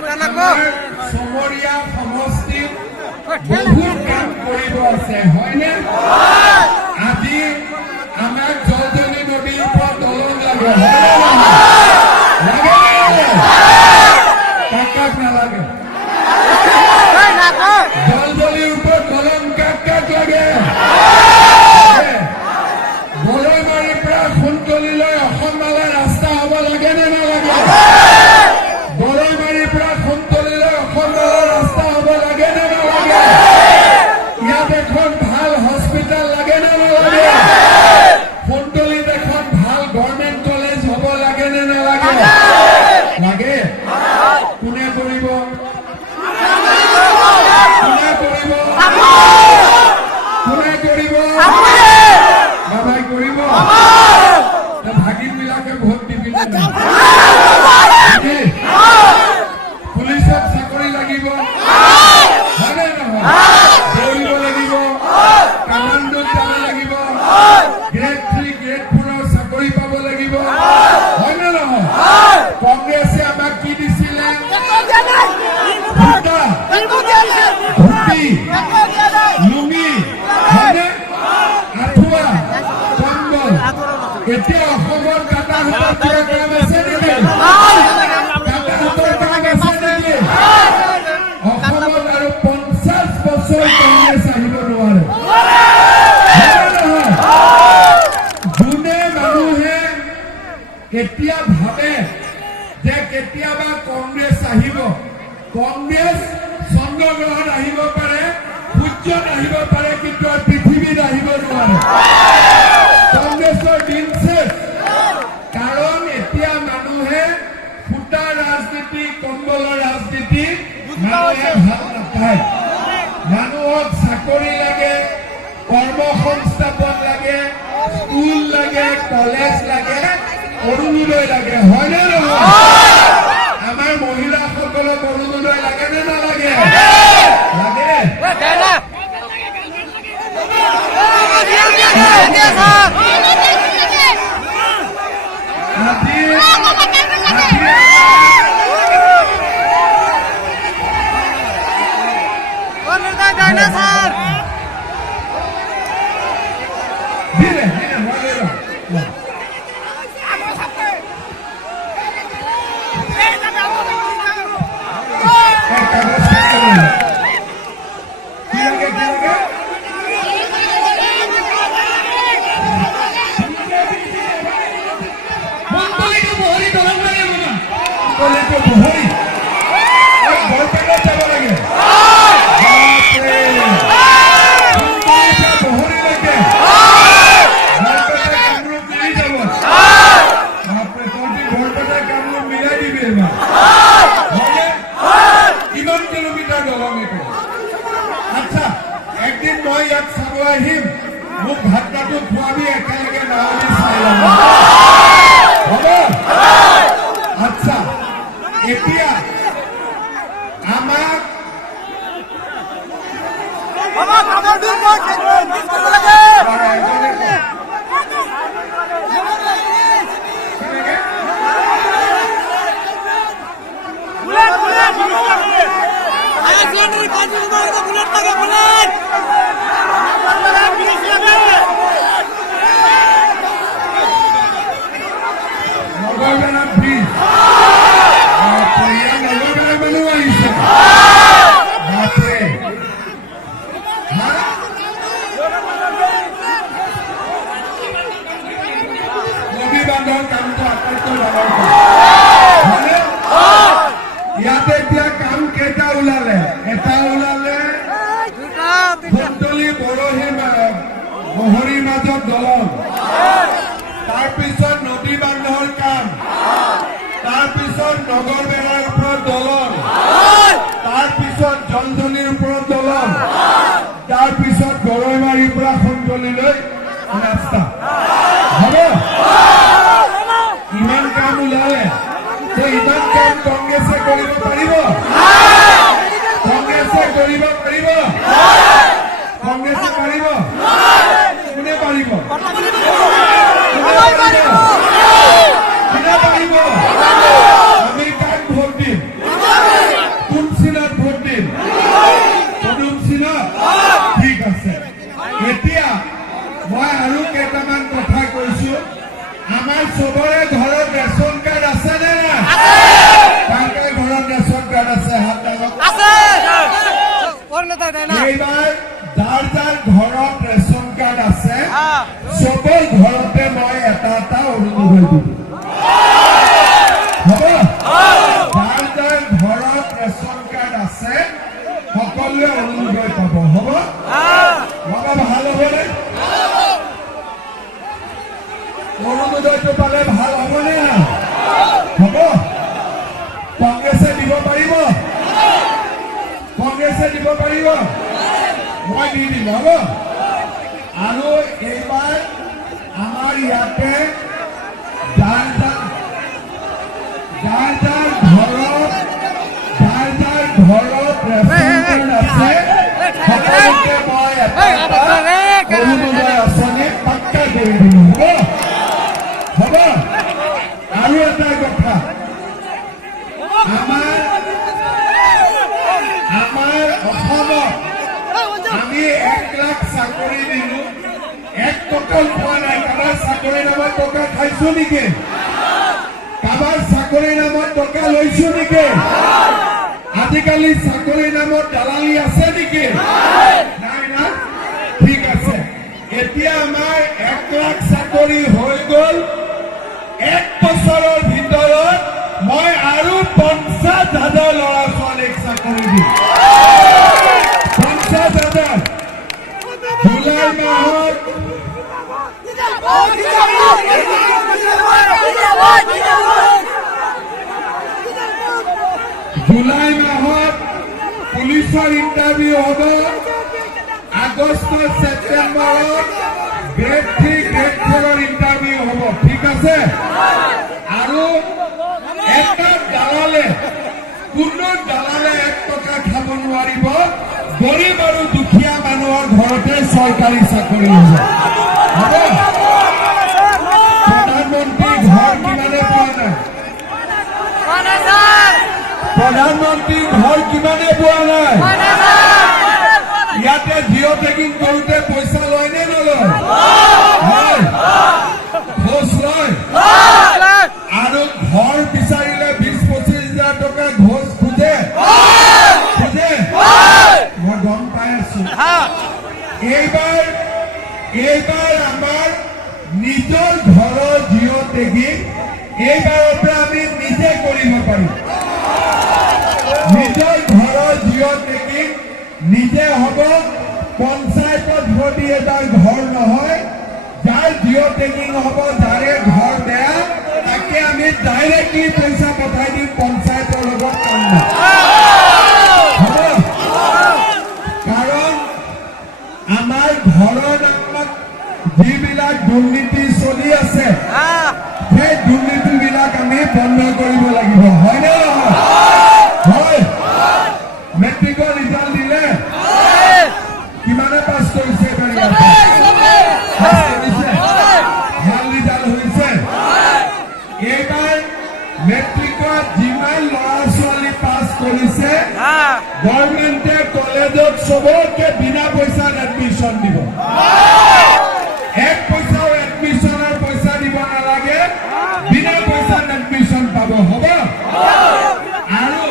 চমৰীয়া সমষ্টিত বহুত কাম কৰিব আছে, হয়নে? আজি আমাক জলজনী নদীৰ ওপৰত দলং লাগে, কাক নালাগে? জলজনীৰ ওপৰত দলং কাক কাক লাগে? বৰৈমাৰীৰ পৰা সোণতলীলৈ অসমমালা ৰাস্তা হ'ব লাগে নে নালাগে? বৰৈমাৰীৰ পৰা সোণতলীলৈ অসমমালা ৰাস্তা হ'ব লাগে নে নালাগে? ইয়াত এখন ভাল হস্পিটেল লাগে নে নালাগে? সোণতলীত এখন ভাল গভৰ্ণমেণ্ট কলেজ হ'ব লাগে নে নালাগে? লাগে? কোনে কৰিব? কোনে কৰিব? কোনে কৰিব? বাবাই কৰিব? ভাগিনবিলাকে ভোট দিবি? পুলিচত চাকৰি লাগিব, হয়নে নহয়? দৌৰিব লাগিব, কামাণ্ডোত যাব লাগিব, গ্ৰেড 3 গ্ৰেড 4 চাকৰি পাব লাগিব, হয়নে নহয়? কংগ্ৰেছে আমাক কি দিছিলে? ধুতি, লুঙি, হয়নে? আঁঠুৱা, কম্বল। এতিয়া অসমৰ কাটাহঁতৰ কাম আছে নেকি? কাটাহঁতৰ কাম আছে নেকি? অসমত আৰু 50 বছৰ কংগ্ৰেছ আহিব নোৱাৰে। যোনে মানুহে কেতিয়া ভাবে যে কেতিয়াবা কংগ্ৰেছ আহিব, কংগ্ৰেছ চন্দ্ৰগ্ৰহণ আহিব পাৰে, সূৰ্যত আহিব পাৰে, কিন্তু পৃথিৱীত আহিব নোৱাৰে। কংগ্ৰেছৰ দিন শেষ। কাৰণ এতিয়া মানুহে ফুটা ৰাজনীতি, কম্বলৰ ৰাজনীতি মানুহে ভাল নাপায়। মানুহক চাকৰি লাগে, কৰ্মসংস্থাপন লাগে, স্কুল লাগে, কলেজ লাগে, অৰুণোদয় লাগে, হয়নে নহয়? আমাৰ মহিলাসকলক অৰুণোদয় লাগে নে নালাগে? লাগে? কিমান কিলোমিটাৰ দলং এইটো? আচ্ছা, একদিন মই ইয়াত চাব আহিম, মোক ভাতটো খোৱাবি, একেলগে নাৱলি চাই ল'ম, হ'ব? আচ্ছা, এতিয়া আমাক নগৰবেলা ব্ৰিজ, নগৰবেলা মানুহ আহিছে, বাপৰে। নদী বান্ধৰ কামটো আটাইতকৈ ডাঙৰ কাম, হয়নে? ইয়াতে এতিয়া কাম কেইটা ওলালে? এটা ওলালে সোণতলী বৰহীৰ মাজত দলং, তাৰপিছত নদী বান্ধৰ কাম, তাৰপিছত নগৰবেলাৰ ওপৰত দলং, তাৰপিছত জলজনীৰ ওপৰত দলং, তাৰপিছত বৰৈমাৰীৰ পৰা সোণতলীলৈ ৰাস্তা, হ'ব? ইমান কাম ওলালে যে ইমান কাম কংগ্ৰেছে কৰিব পাৰিব? কংগ্ৰেছে কৰিব পাৰিব? কংগ্ৰেছে পাৰিব? কোনে পাৰিব? কোনে পাৰিব? আমি কাক ভোট দিম? এইবাৰ যাৰ যাৰ ঘৰত ৰেচন কাৰ্ড আছে চবৰ ঘৰতে মই এটা এটা অৰুণোদয় দিম। হ'ব? যাৰ যাৰ ঘৰত ৰেচন কাৰ্ড আছে সকলোৱে অৰুণোদয় পাব। হ'ব? বাবা ভাল হ'বনে? অৰুণোদয়টো পালে ভাল হ'বনে না? হ'ব? কংগ্ৰেছে দিব পাৰিব? কংগ্ৰেছে দিব পাৰিব? মই দি দিম। হ'ব? আৰু এইবাৰ আমাৰ ইয়াতে যাৰ যাৰ ঘৰত ৰেচন কাৰ্ড আছে সকলোকে মই এটা অৰুণোদয় আঁচনি পাক্কা কৰি দিম। হ'ব? আৰু এটা কথা, আমাৰ অসমত আমি 1 লাখ চাকৰি দিলো, 1 টকাও পোৱা নাই। কাৰোবাৰ চাকৰিৰ নামত টকা খাইছো নেকি? কাৰোবাৰ চাকৰিৰ নামত টকা লৈছো নেকি? আজিকালি চাকৰিৰ নামত দালালি আছে নেকি? নাই না? ঠিক আছে। এতিয়া আমাৰ 1 লাখ চাকৰি হৈ গ'ল। 1 বছৰৰ ভিতৰত মই আৰু 50,000 ল'ৰা ছোৱালীক চাকৰি দিম। 50,000। জুলাই মাহত পুলিচৰ ইণ্টাৰভিউ হ'ব। আগষ্ট ছেপ্টেম্বৰত গ্ৰেড 3 গ্ৰেড 4ৰ ইণ্টাৰভিউ হ'ব। ঠিক আছে? আৰু এটা দালালে কোনো দালালে 1 টকা খাব নোৱাৰিব। গৰীব আৰু দুখীয়া মানুহৰ ঘৰতে চৰকাৰী চাকৰি হ'ব। হ'ব? প্ৰধানমন্ত্ৰী ঘৰ কিমানে পোৱা নাই? প্ৰধানমন্ত্ৰী ঘৰ কিমানে পোৱা নাই? ইয়াতে জিঅ' টেগিং কৰোঁতে পইচা লয় নে নলয়? হয়। ঘোষ লয়। আৰু ঘৰ বিচাৰিলে 20-25,000 টকা ঘোষ খোজে। মই গম পাই আছো। এইবাৰ আমাৰ নিজৰ ঘৰৰ জিঅ' টেগিং এইবাৰৰ পৰা আমি নিজে কৰিব পাৰিম। নিজৰ ঘৰৰ জিঅ' টেগিং নিজে হ'ব। পঞ্চায়তত যদি এবাৰ ঘৰ নহয়, যাৰ জিঅ' টেগিং হ'ব, যাৰে ঘৰ বেয়া তাকে আমি ডাইৰেক্টলি পইচা পঠাই দিম। পঞ্চায়তৰ লগত কাম নাই। কাৰণ আমাৰ ঘৰৰ নামত যিবিলাক দুৰ্নীতি চলি আছে সেই দুৰ্নীতিবিলাক আমি বন্ধ কৰিব লাগিব। হয়নে নহয়? হয়। মেট্ৰিকৰ ৰিজাল্ট দিলে কিমানে পাছ কৰিছে? ভাল ৰিজাল্ট হৈছে। এইবাৰ মেট্ৰিকত যিমান ল'ৰা ছোৱালী পাছ কৰিছে গভৰ্ণমেণ্টে কলেজত চবকে বিনা পইচাত এডমিশ্যন দিব। 1 পইচাও এডমিশ্যনৰ পইচা দিব নালাগে। বিনা পইচাত এডমিশ্যন পাব। হ'ব? আৰু